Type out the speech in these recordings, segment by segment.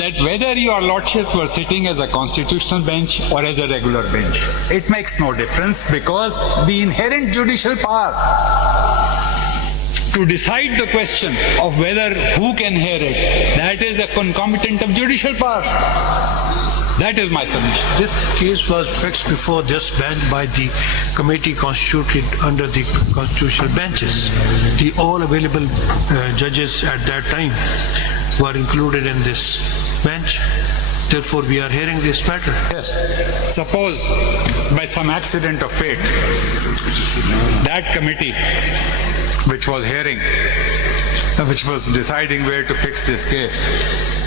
that whether your lordship were sitting as a constitutional bench or as a regular bench, it makes no difference, because the inherent judicial power to decide the question of whether who can hear it, that is a concomitant of judicial power. That is my submission. This case was fixed before this bench by the committee constituted under the constitutional benches. The all available judges at that time were included in this bench. Therefore, we are hearing this matter. Yes. Suppose by some accident of fate, that committee which was hearing, which was deciding where to fix this case,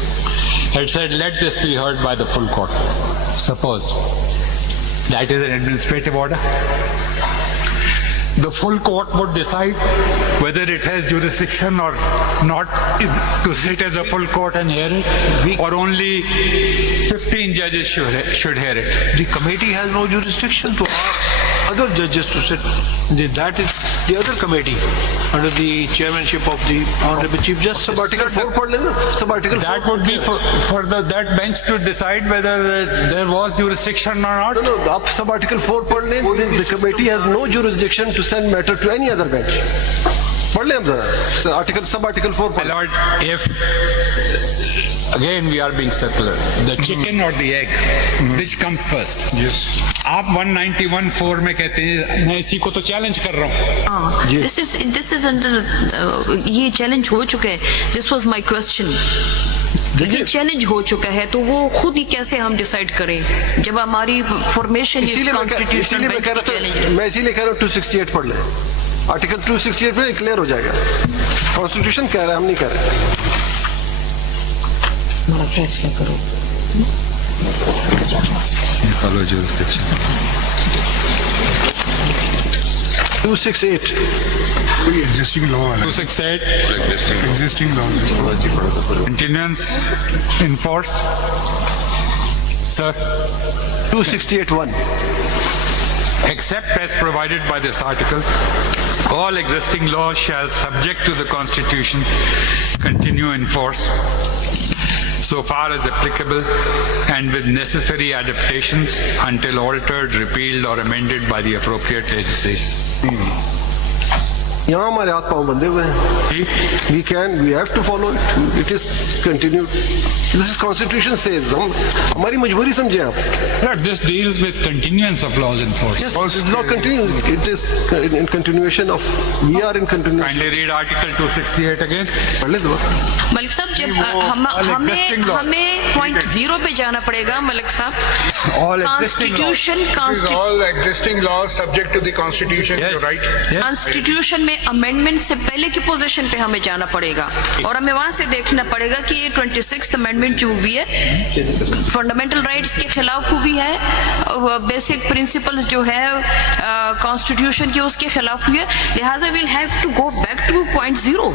had said, let this be heard by the full court. Suppose that is an administrative order. The full court would decide whether it has jurisdiction or not to sit as a full court and hear it, or only 15 judges should hear it. The committee has no jurisdiction to ask other judges to sit. That is the other committee under the chairmanship of the Honorable Chief Justice. Sub-article 4 पढ़ लेना. Sub-article 4 That would be for that bench to decide whether there was jurisdiction or not. No, आप sub-article 4 पढ़ लें. The committee has no jurisdiction to send matter to any other bench. पढ़ लें हम जरा. Sub-article 4 My पढ़. lord, if again we are being circular, the chicken or the egg, which comes first? Yes. आप 191(4) में कहते हैं, मैं इसी को तो चैलेंज कर रहा हूँ. This is under ये चैलेंज हो चुका है. This was my question. ये चैलेंज हो चुका है, तो वो खुद ही कैसे हम डिसाइड करें जब हमारी फॉर्मेशन इसीलिए मैं इसीलिए कह रहा हूँ 268 पढ़ लें. आर्टिकल 268 में क्लियर हो जाएगा. कॉन्स्टिट्यूशन कह रहा है, हम नहीं कह रहे. हमारा फैसला करो. Follow jurisdiction. 268. Existing law. 268. Existing law. Continuance in force. Sir. 268(1). Except as provided by this article, all existing laws shall, subject to the Constitution, continue in force so far as applicable and with necessary adaptations until altered, repealed or amended by the appropriate legislation. यहाँ हमारे हाथ पांव बंधे हुए हैं. We have to follow it. It is continued. This is Constitution says. हमारी मजबूरी समझे आप. But this deals with continuance of laws in force. Yes, it is not continuous. It is in continuation of. We are in continuation. Kindly read Article 268 again. पढ़ ले दो. मलिक साहब, जब हमें पॉइंट 0 पे जाना पड़ेगा मलिक साहब. All existing laws subject to the Constitution. You're right. Constitution में अमेंडमेंट से पहले की पोजीशन पे हमें जाना पड़ेगा और हमें वहां से देखना पड़ेगा कि ये 26th अमेंडमेंट जो हुई है फंडामेंटल राइट्स के खिलाफ हुई है, बेसिक प्रिंसिपल्स जो है कॉन्स्टिट्यूशन के उसके खिलाफ हुई है. लिहाजा will have to go back to point 0.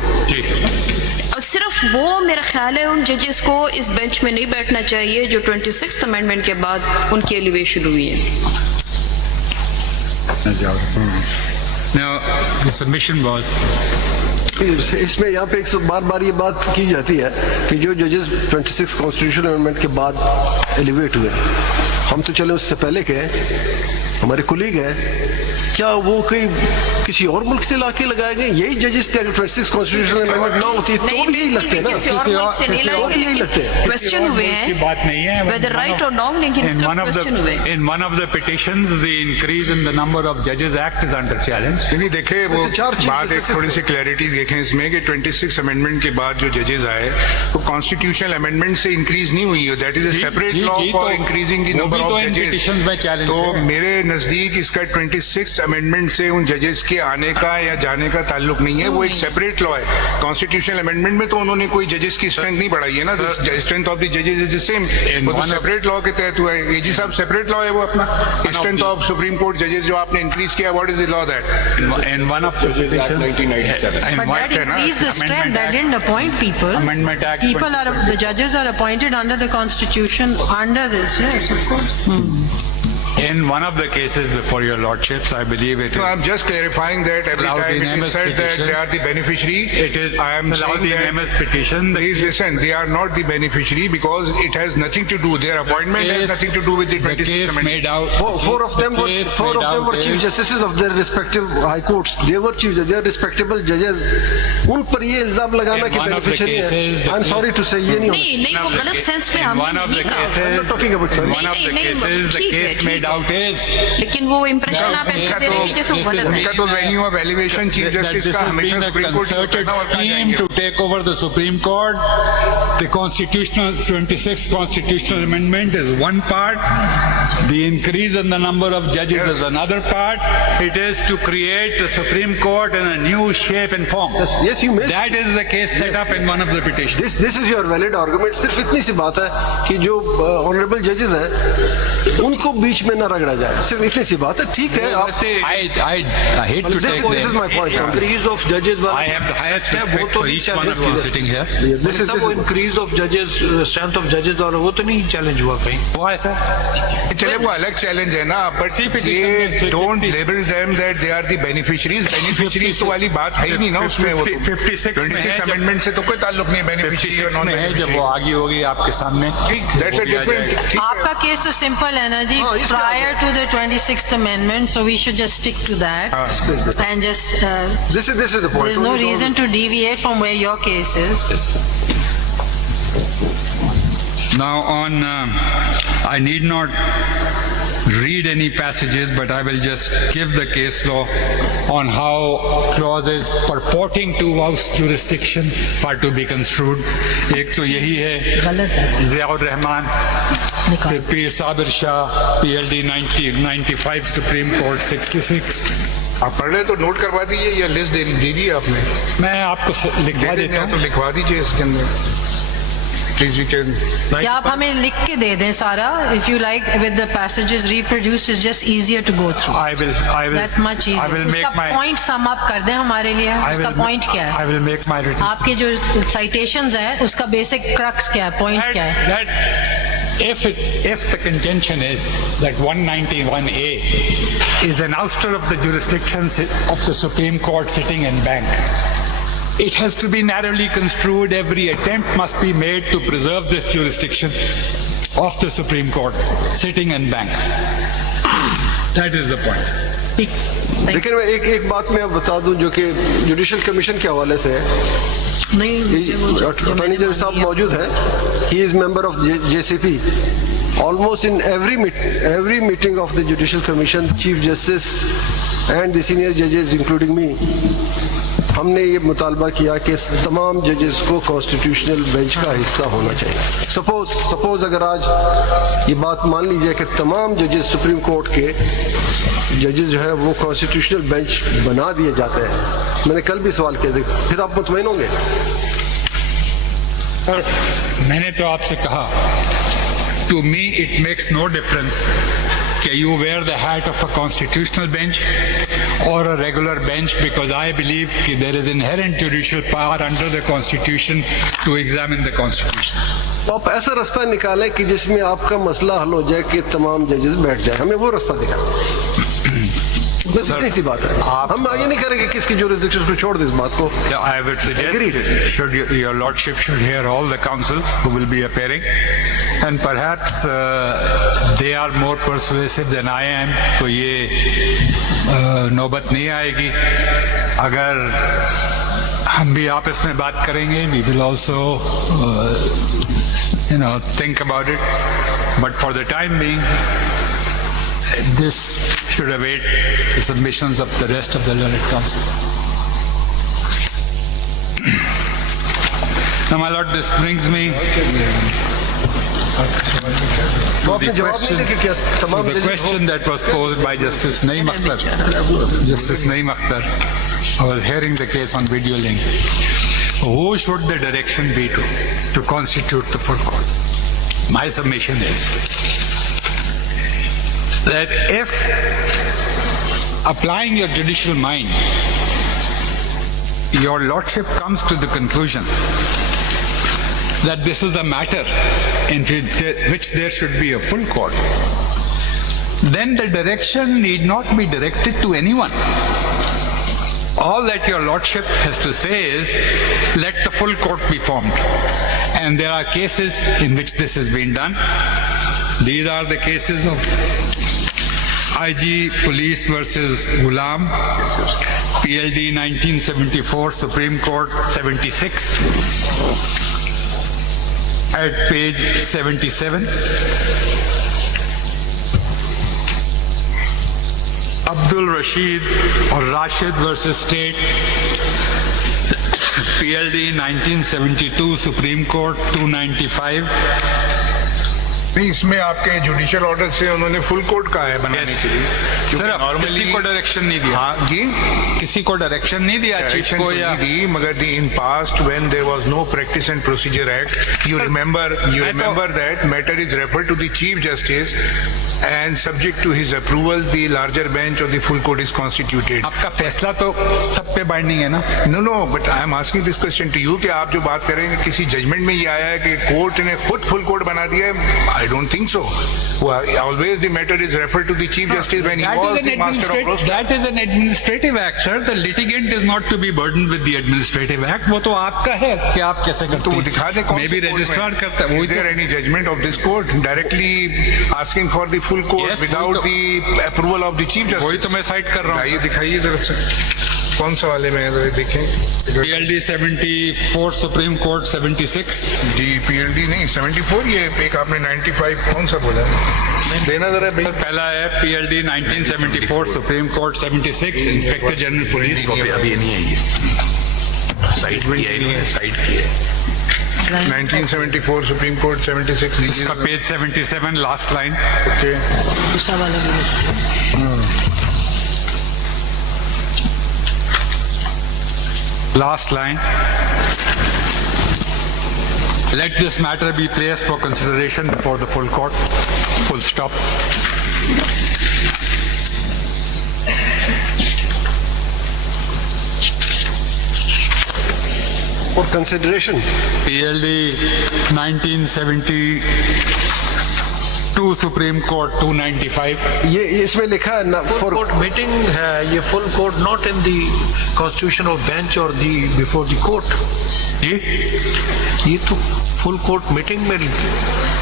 और सिर्फ वो मेरा ख्याल है उन जजेस को इस बेंच में नहीं बैठना चाहिए जो 26th अमेंडमेंट के बाद उनकी एलिवेशन हुई है. Now, the submission was. इसमें यहाँ पे बार ये बात की जाती है कि जो जजेस 26 कॉन्स्टिट्यूशन अमेंडमेंट के बाद एलिवेट हुए, हम तो चले उससे पहले के हमारे कुलीग हैं, क्या वो कोई किसी और मुल्क से लाके लगाए गए? यही जजेस थे. अगर 26 कॉन्स्टिट्यूशन अमेंडमेंट ना होती तो भी यही लगते हैं ना. किसी और से नहीं लाएंगे, लगते हैं. क्वेश्चन हुए हैं की बात नहीं है. whether right or wrong, लेकिन क्वेश्चन हुए. In one of the petitions, the increase in the number of judges act is under challenge. नहीं देखे वो बात एक थोड़ी सी क्लैरिटी देखें इसमें कि 26 अमेंडमेंट के बाद जो जजेस आए तो कॉन्स्टिट्यूशनल अमेंडमेंट से इंक्रीज नहीं हुई है. That is a separate law for increasing the number of जजेस. तो मेरे नजदीक इसका 26 अमेंडमेंट से उन जजेस के आने का या जाने का ताल्लुक नहीं है. वो एक सेपरेट लॉ है. कॉन्स्टिट्यूशनल अमेंडमेंट में तो उन्होंने कोई जजेस की स्ट्रेंथ नहीं बढ़ाई है ना. स्ट्रेंथ ऑफ द जजेस इज द सेम. वो तो सेपरेट लॉ के तहत हुआ है. एजी साहब सेपरेट लॉ है वो अपना. स्ट्रेंथ ऑफ सुप्रीम कोर्ट जजेस जो आपने इंक्रीज किया, what is the law that? In one of the petitions, 1997. But that increased the strength. That didn't appoint people. Amendment Act. People the judges are appointed under the Constitution under this. Yes, of course. In one of the cases before your lordships, I believe it is. No, I'm just clarifying that every time it Salahuddin is said that petition. they are the beneficiary. It is I am saying Salahuddin that, Ahmed's petition. please listen, they are not the beneficiary because it has nothing to do, their appointment has nothing to do with the The 26th case amendment. made out. Four of them the were case four made of them out were chief is- justices of their respective high courts. They were chief, they are respectable judges. उन पर ये इल्जाम लगाना In कि one of the beneficiary cases, है. the I'm case- sorry to say ये नहीं होना. नहीं नहीं वो गलत सेंस में In हमने one of the नहीं कहा cases, I'm not talking about- in नहीं, one of the नहीं, cases, the ठीक है, case ठीक made है। out is लेकिन वो इम्प्रेशन आप ऐसे दे रहे हैं कि जैसे वो गलत है उनका तो venue of elevation chief that justice this का has हमेशा been a सुप्रीम कोर्ट ही होता है concerted ना, और कहाँ scheme जाएंगे? to take over the Supreme Court. The constitutional, 26th constitutional amendment is one part. The increase in the number of judges is another part. It is to create the Supreme Court in a new shape and form. Yes, you may. That is the case set up in one of the petitions. This is your valid argument. सिर्फ इतनी सी बात है कि जो ऑनरेबल जजेस हैं उनको बीच में न रगड़ा जाए. सिर्फ इतनी सी बात है. ठीक है आप I hate to take this is my point. Increase of judges were. I have the highest वो respect तो for नहीं each one of challenge you हुआ. sitting here. This is वो increase of judges, strength of judges और वो तो नहीं challenge हुआ कहीं. Why, sir? चले वो अलग चैलेंज है ना, but petition don't label them that they are the beneficiaries. Beneficiaries तो वाली बात है ही नहीं ना उसमें. वो 56 में है 26 जब- अमेंडमेंट से तो कोई ताल्लुक नहीं बेनिफिशियरी 56 और में है जब वो आगे होगी आपके सामने. That's a different. आपका केस तो सिंपल है ना जी, हाँ, इसमें prior to the 26th amendment, so we should just stick to that and just, this is the point. there's no reason to deviate from where your case is. Now on, I need not read any passages, but I will just give the case law on how clauses purporting to house jurisdiction are to be construed. एक तो यही है गलत है, ज़ियाउर रहमान, निकाल. फिर पीर साबिर शाह, PLD 95 supreme court 66. आप पढ़ रहे तो नोट करवा दीजिए या लिस्ट दे दीजिए आपने. मैं आपको लिखवा दे देता दें तो हूँ. लिखवा दीजिए इसके अंदर. Please you can. या आप हमें लिख के दे दें सारा, if you like, with the passages reproduced, it's just easier to go through. I will That much I easier. will उसका make my point sum up कर दें हमारे लिए, I उसका will- point क्या है? I will make my written आपके जो citations है, उसका basic crux क्या है, point क्या है? that if the contention is that 191A is an ouster of the jurisdictions of the Supreme Court sitting in bank, it has to be narrowly construed. Every attempt must be made to preserve this jurisdiction of the Supreme Court sitting in bank. That is the point. लेकिन मैं एक बात मैं अब बता दूं जो कि जुडिशियल कमीशन के हवाले से है. नहीं, अटॉर्नी जनरल साहब मौजूद है. He is member of JCP. Almost in every meeting of the Judicial Commission, Chief Justice and the senior judges, including me, हमने ये मुतालबा किया कि तमाम जजेस को कॉन्स्टिट्यूशनल बेंच का हिस्सा होना चाहिए. सपोज अगर आज ये बात मान लीजिए कि तमाम जजेस सुप्रीम कोर्ट के जजेस जो है वो कॉन्स्टिट्यूशनल बेंच बना दिए जाते हैं. मैंने कल भी सवाल किया था, फिर आप मुतमईन होंगे? मैंने तो आपसे कहा, to me it makes no difference that you wear the hat of a constitutional bench or a regular bench, because I believe that there is inherent judicial power under the constitution to examine the constitution. तो आप ऐसा रास्ता निकालें कि जिसमें आपका मसला हल हो जाए कि तमाम जजेस बैठ जाए. हमें वो रास्ता दिखाएं. बस इतनी सी बात है. हम ये नहीं करेंगे किसकी जुरिस्डिक्शन को छोड़ दे इस बात को. I would suggest Agreed. should your lordship should hear all the counsels who will be appearing, and perhaps they are more persuasive than I am, तो ये नौबत नहीं आएगी. अगर हम भी आपस में बात करेंगे, we will also think about it, but for the time being this should await the submissions of the rest of the learned council. Now, my lord, this brings me तो आपने जवाब नहीं देके क्या तमाम to the question that was posed by Justice Naeem Akhtar. Justice Naeem Akhtar, I was hearing the case on video link. Who should the direction be to constitute the full court? My submission is that if applying your judicial mind, your lordship comes to the conclusion that this is the matter in which there should be a full court, then the direction need not be directed to anyone. All that your lordship has to say is, let the full court be formed. And there are cases in which this has been done. These are the cases of IG Police versus Ghulam, PLD 1974, Supreme Court 76, at page 77. Abdul Rashid or Rashid versus State, PLD 1972, Supreme Court 295. नहीं, इसमें आपके judicial order से उन्होंने full court कहा है बनाने के लिए। सर, किसी को डायरेक्शन नहीं दिया। हाँ जी, किसी को डायरेक्शन नहीं दिया चीफ को या दी, मगर in past when there was no practice and procedure act, you remember that matter is referred to the chief justice and subject to his approval the larger bench or the full court is constituted. आपका फैसला तो सब पे बाइंडिंग है ना? No, but I am asking this question to you कि आप जो बात करेंगे किसी जजमेंट में ये आया है कि कोर्ट ने खुद फुल कोर्ट बना दिया है? I don't think so. Always the matter is referred to the chief justice when he was the master of process. That is an administrative act, sir. The litigant is not to be burdened with the administrative act. वो तो आपका है कि आप कैसे करते हैं। तो वो दिखा दें कौन मैं भी रजिस्ट्रार करता हूँ। Is there any judgment of this court directly asking for the full court Yes, without the approval of the chief justice? वही तो मैं साइट कर रहा हूँ। आइए दिखाइए जरा से कौन सा वाले में है, देखें। PLD 74, Supreme Court 76. जी PLD नहीं 74, ये एक आपने 95 कौन सा बोला देना जरा भाई। पहला है PLD 1974, Supreme Court 76, inspector general police. अभी नहीं है ये साइड की है, साइड की है। 1974 सुप्रीम कोर्ट 76 इसका पेज 77, last line. Okay, Last line. Let this matter be placed for consideration before the full court. Full stop. For consideration. PLD 1972, Supreme Court 295. ये इसमें लिखा है ना Full for court meeting है, ये full court not in the constitution of bench or the before the court. जी, ये तो full court meeting में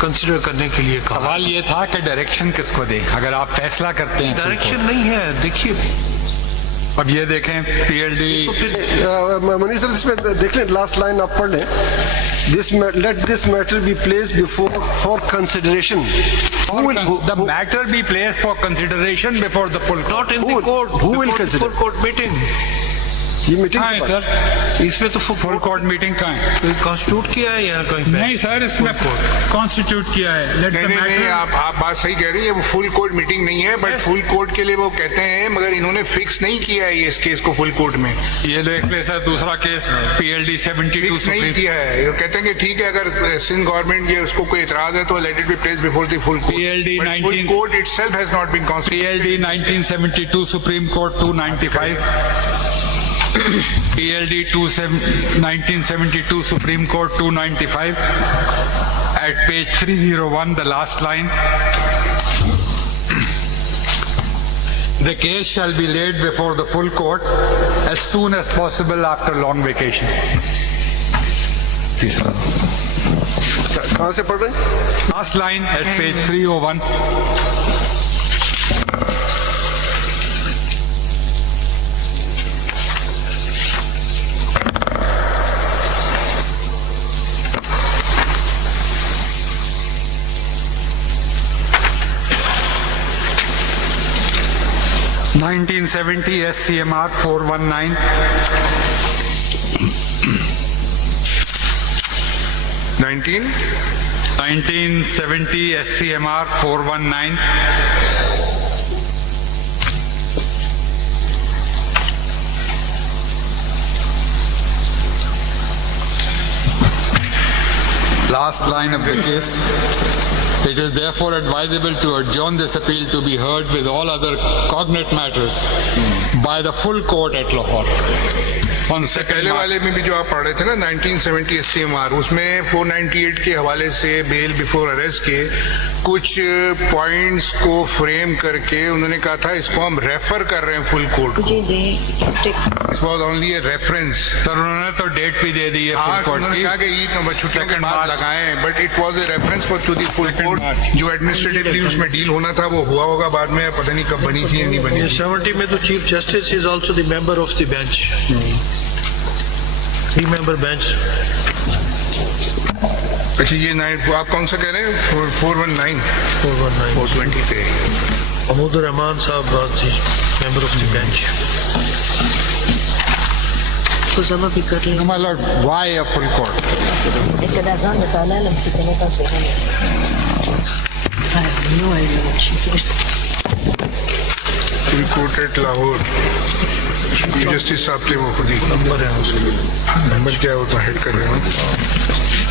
consider करने के लिए कहा। सवाल ये था कि डायरेक्शन किसको दें अगर आप फैसला करते हैं। डायरेक्शन नहीं है, देखिए अब ये देखें PLD मनीष सर इसमें देख लें, लास्ट लाइन आप पढ़ लें। Let this matter be placed before for consideration. the matter be placed for consideration before the full court. not in the Who- court. who will before the consider? full court meeting. ये मीटिंग कहाँ है सर? इसमें तो full court meeting कहाँ है? कॉन्स्टिट्यूट किया है या कहीं पे? नहीं सर, इसमें कॉन्स्टिट्यूट किया है। Let the नहीं, matter- आप बात सही कह रही है, वो फुल कोर्ट मीटिंग नहीं है, बट फुल कोर्ट के लिए वो कहते हैं, मगर इन्होंने फिक्स नहीं किया है इस केस को फुल कोर्ट में। ये देख ले सर, दूसरा केस PLD 72 फिक्स नहीं सुप्रीम किया है, ये कहते हैं कि ठीक है अगर सिंध गवर्नमेंट ये उसको कोई इतराज है तो let it be placed before the full court. PLD full 19 court itself has not been constituted. PLD 1972 Supreme Court 295. PLD 1972 Supreme Court 295. At page 301, the last line. The case shall be laid before the full court as soon as possible after long vacation. तीसरा कहाँ से पढ़ रहे हैं? last line at page 301. (1970) SCMR 419. 1970 SCMR 419. Last line of the case. It is therefore advisable to adjourn this appeal to be heard with all other cognate matters by the full court at Lahore. On second पहले March. वाले में भी जो आप पढ़ रहे थे ना 1970 SCMR, उसमें 498 के हवाले से बेल बिफोर अरेस्ट के कुछ पॉइंट्स को फ्रेम करके उन्होंने कहा था इसको हम रेफर कर रहे हैं फुल कोर्ट को. It was only a reference. Sir उन्होंने तो डेट भी दे दी है हाँ, फुल कोर्ट उन्होंने की. कहा कि ईद नंबर छुट्टियों के Second बाद March. लगाएं, but it was a reference for to the full Second court. March. जो एडमिनिस्ट्रेटिवली उसमें डील होना था वो हुआ होगा बाद में, पता नहीं कब बनी थी या नहीं बनी ये थी. 70 में तो chief justice is also the member of the bench. 3-member bench. अच्छा ये 9 आप कौन सा कह रहे हैं? 419 420 पे. महमूदुर रहमान साहब was the member of the bench. तो जमा भी कर लें. No, my lord, why a full court? Full court at Lahore. Chief justice साहब थे वो खुद ही. नंबर है उसके. नंबर क्या होता हेड कर रहे हैं.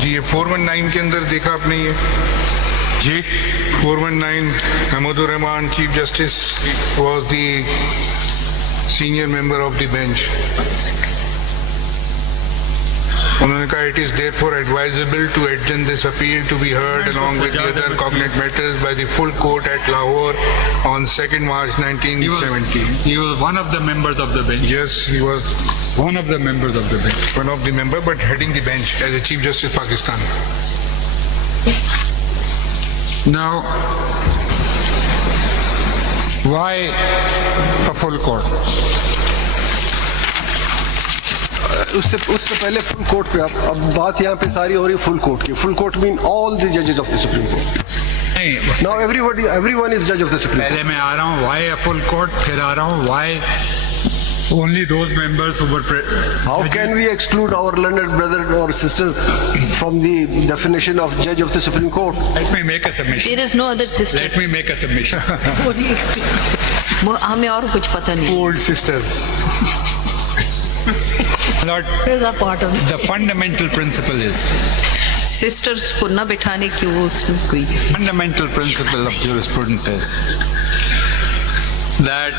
जी ये 419 के अंदर देखा आपने ये जी 419 Mahmudur Rahman chief justice was the senior member of the bench. उन्होंने कहा it is therefore advisable to adjourn this appeal to be heard along with the other cognate matters by the full court at Lahore on 2nd March 1970. He was one of the members of the bench. Yes, he was One of the members of the bench. one of the member but heading the bench as a Chief Justice Pakistan. Now, why a full court? उससे पहले full court पे अब बात यहाँ पे सारी हो रही है फुल कोर्ट की. Full court mean all the जजेस ऑफ द सुप्रीम कोर्ट. नहीं, नाउ एवरीवन इज जज ऑफ द सुप्रीम पहले मैं आ रहा हूँ why a full court, फिर आ रहा हूँ why only those members who were How can we exclude our learned brother or sister from the definition of judge of the Supreme Court? Let me make a submission. There is no other sister. Let me make a submission. वो हमें और कुछ पता नहीं. Old sisters. Lord, the fundamental principle is, sisters को न बिठाने की वो उसमें कोई. fundamental principle of jurisprudence is that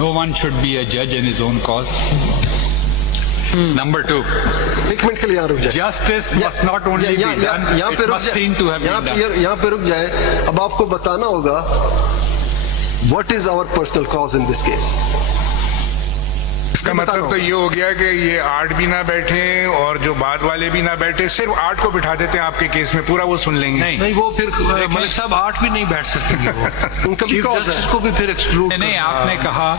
no one should be a judge in his own cause. Number 2, एक मिनट के लिए यहाँ रुक जाए. justice must not only be done, it must seem to have been done. यहाँ पे रुक जाए. अब आपको बताना होगा what is our personal cause in this case. इसका मतलब तो ये हो गया कि ये 8 भी ना बैठे और जो बाद वाले भी ना बैठे, सिर्फ 8 को बिठा देते हैं आपके केस में, पूरा वो सुन लेंगे. नहीं वो फिर मलिक साहब 8 भी नहीं बैठ सकेंगे. वो उनका भी चीफ cause जस्टिस है. को भी फिर एक्सक्लूड. नहीं, आपने कहा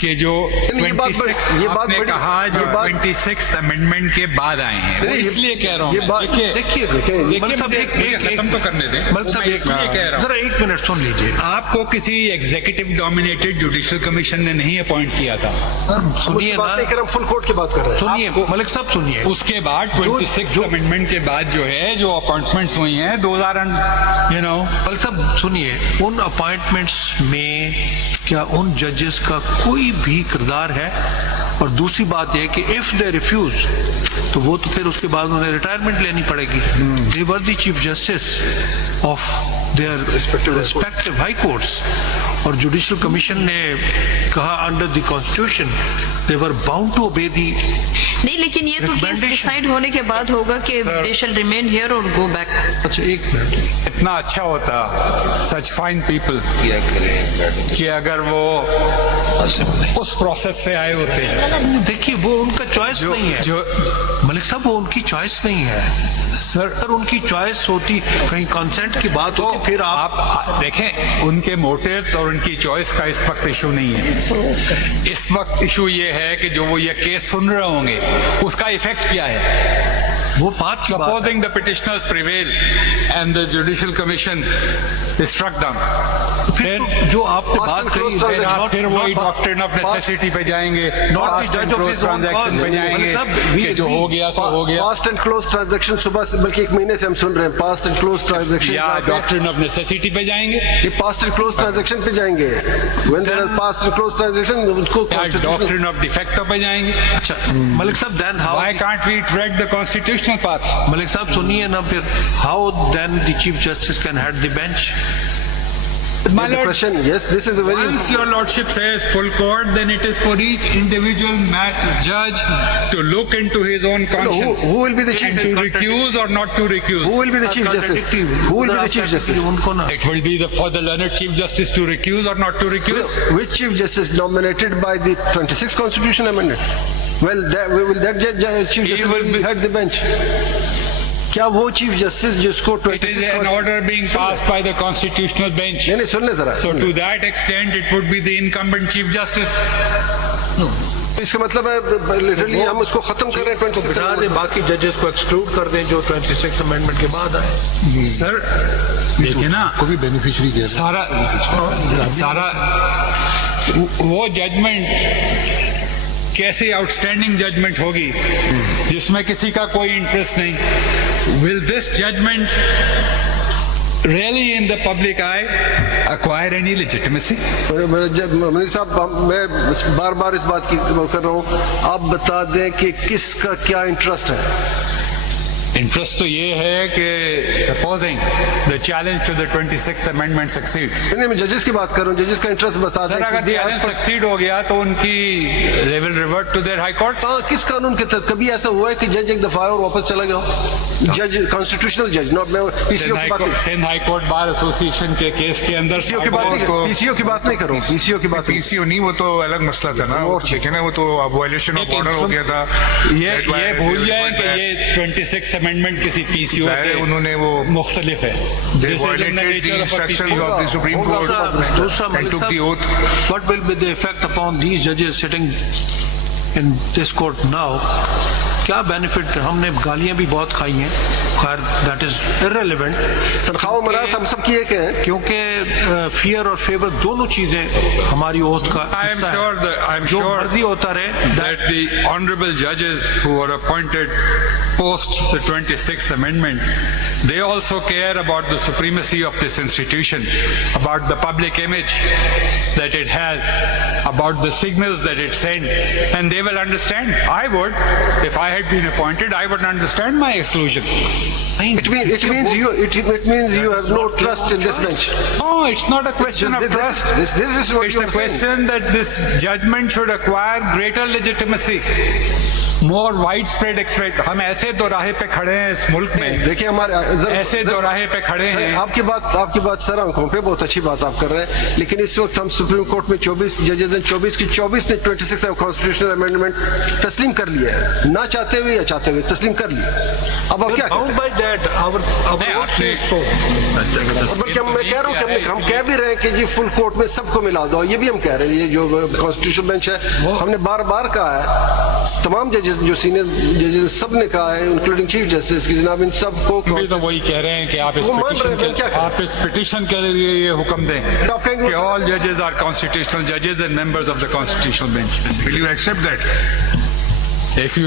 कि जो ये बात 26 ये बात आपने बड़ी- कहा जो ये बात- 26th अमेंडमेंट के बाद आए हैं, वो नहीं, ये- इसलिए कह रहा हूँ ये मैं. बात देखिए देखिए मलिक साहब मुझे एक खत्म तो करने दें. मलिक साहब मैं इसलिए कह रहा हूँ, जरा 1 मिनट सुन लीजिए. आपको किसी एग्जीक्यूटिव डोमिनेटेड जुडिशियल कमीशन ने नहीं अपॉइंट किया था. हम सुनिए उसकी बात ना. नहीं कर रहे, हम फुल कोर्ट की बात कर रहे हैं. सुनिए मलिक साहब सुनिए. उसके बाद 26th अमेंडमेंट के बाद जो है जो अपॉइंटमेंट्स हुई हैं 2000 मलिक साहब सुनिए. उन अपॉइंटमेंट्स में क्या उन जजेस का कोई भी किरदार है? और दूसरी बात यह कि इफ दे रिफ्यूज तो वो तो फिर उसके बाद उन्हें रिटायरमेंट लेनी पड़ेगी. They were the chief justice of their respective high courts. और जुडिशियल कमीशन ने कहा under the constitution they were bound to obey the. नहीं, लेकिन ये तो केस Recommendation. डिसाइड होने के बाद होगा कि दे शैल रिमेन हियर और गो बैक. अच्छा 1 मिनट. इतना अच्छा होता सच फाइन पीपल कि अगर वो उस प्रोसेस से आए होते हैं. देखिए वो उनका चॉइस जो नहीं है. जो मलिक साहब वो उनकी चॉइस नहीं है. सर अगर उनकी चॉइस होती, कहीं कंसेंट की बात तो होती, फिर आप देखें उनके मोटिव्स और उनकी चॉइस का इस वक्त इशू नहीं है. इस वक्त इशू ये है कि जो वो ये केस सुन रहे होंगे उसका इफेक्ट क्या है. वो बात की बात है। Supposing the petitioners prevail and the Judicial Commission is struck down, फिर then जो आपने Fast बात and कही close फिर transaction. आप फिर वही डॉक्ट्रिन ऑफ नेसेसिटी पे जाएंगे, Not fast the and judge of close his own transaction cause. पे जाएंगे मतलब we कि जो agree. हो गया सो हो गया, फास्ट एंड क्लोज ट्रांजैक्शन सुबह से बल्कि एक महीने से हम सुन रहे हैं फास्ट एंड क्लोज ट्रांजैक्शन या डॉक्ट्रिन ऑफ नेसेसिटी पे जाएंगे, ये फास्ट एंड क्लोज ट्रांजैक्शन पे जाएंगे when there is fast and close transaction उनको या डॉक्ट्रिन ऑफ डिफेक्टो पे जाएंगे. अच्छा मलिक साहब then how Why can't we tread the constitutional path? Malik साहब सुनिए ना फिर how then the chief justice can head the bench. My the lord, question yes this is a very once your lordship says full court, then it is for each individual judge to look into his own conscience who will be the chief and to recuse or not to recuse. who will be the chief justice who will be the chief justice उनको ना It will be for the learned chief justice to recuse or not to recuse. which chief justice nominated by the 26th constitution amendment well will that chief He justice will be- head the bench क्या वो chief justice जिसको It is an order being passed by the constitutional bench. नहीं सुनने जरा So to that extent, it would be the incumbent chief justice. इसका मतलब है लिटरली हम उसको खत्म कर रहे हैं 26 बिठा दें बाकी जजेस को एक्सक्लूड कर दें जो 26 अमेंडमेंट के बाद आए. सर देखिए ना, को भी बेनिफिशियरी दे सारा वो जजमेंट कैसे आउटस्टैंडिंग जजमेंट होगी जिसमें किसी का कोई इंटरेस्ट नहीं. Will this judgment really in the public eye acquire any legitimacy? Manish साहब मैं बार बार इस बात की वो कर रहा हूँ आप बता दें कि किसका क्या इंटरेस्ट है. इंटरेस्ट तो ये है कि supposing the challenge to the 26th amendment succeeds. नहीं मैं जजेस की बात कर रहा हूँ जजेस का इंटरेस्ट बता सर दें अगर चैलेंज सक्सीड हो गया तो उनकी they will revert to their high courts. किस कानून के तहत कभी ऐसा हुआ है कि जज एक दफा और वापस चला गया जज कॉन्स्टिट्यूशनल जज नॉट मैं पीसीओ की बात नहीं Sindh high court bar association के केस के अंदर पीसीओ की बात नहीं पीसीओ की बात नहीं करूँ पीसीओ की बात नहीं पीसीओ नहीं, वो तो अलग मसला था ना. वो देखे ना, वो तो वायलेशन ऑफ ऑर्डर हो गया था. ये भूल जाए कि ये 26th amendment किसी पीसीओ से उन्होंने वो मुख्तलिफ है. they violated the instructions of the Supreme Court and took the oath. What will be the effect upon these judges sitting in this court now? क्या बेनिफिट. हमने गालियां भी बहुत खाई हैं, खैर दैट इज इररिलेवेंट. तनख्वाह मराहत हम सब की एक है क्योंकि फियर और फेवर दोनों चीजें हमारी ओथ का I am हिस्सा sure है. that I am जो sure मर्जी होता रहे that the honorable judges who are appointed post the 26th amendment, they also care about the supremacy of this institution, about the public image that it has, about the signals that it sends, and they will understand. I would, if I had been appointed, I would understand my exclusion. it means you have no trust in this bench. No, it's not a question of trust. This is what It's you a are saying. question that this judgment should acquire greater legitimacy, more widespread expect. हम ऐसे दोराहे पे खड़े हैं इस मुल्क में, देखिए हमारे ऐसे दोराहे पे खड़े हैं. आपकी बात सर आंखों पे बहुत अच्छी बात आप कर रहे हैं लेकिन इस वक्त हम सुप्रीम कोर्ट में 24 जजेस हैं 24 की 24 ने 26 कॉन्स्टिट्यूशनल अमेंडमेंट तस्लीम कर लिया है ना चाहते हुए या चाहते हुए तस्लीम कर लिया. अब आप क्या बाउंड बाय दैट आवर नहीं, आपसे बल्कि मैं कह रहा हूँ कि हम कह भी रहे हैं कि जी फुल कोर्ट में सबको मिला दो. ये भी हम कह रहे हैं ये जो कॉन्स्टिट्यूशन बेंच है हमने बार बार कहा है तमाम जजेस जो सीनियर जजेस सब ने कहा है इंक्लूडिंग चीफ जस्टिस की जनाब इन सबको भी तो वही कह रहे हैं कि आप इस वो मान पिटीशन रहे हैं, क्या के करें? आप इस पिटीशन के लिए ये हुक्म दें तो आप कहेंगे कि ऑल जजेस आर कॉन्स्टिट्यूशनल जजेस and members of the constitutional bench. Will you accept that? If you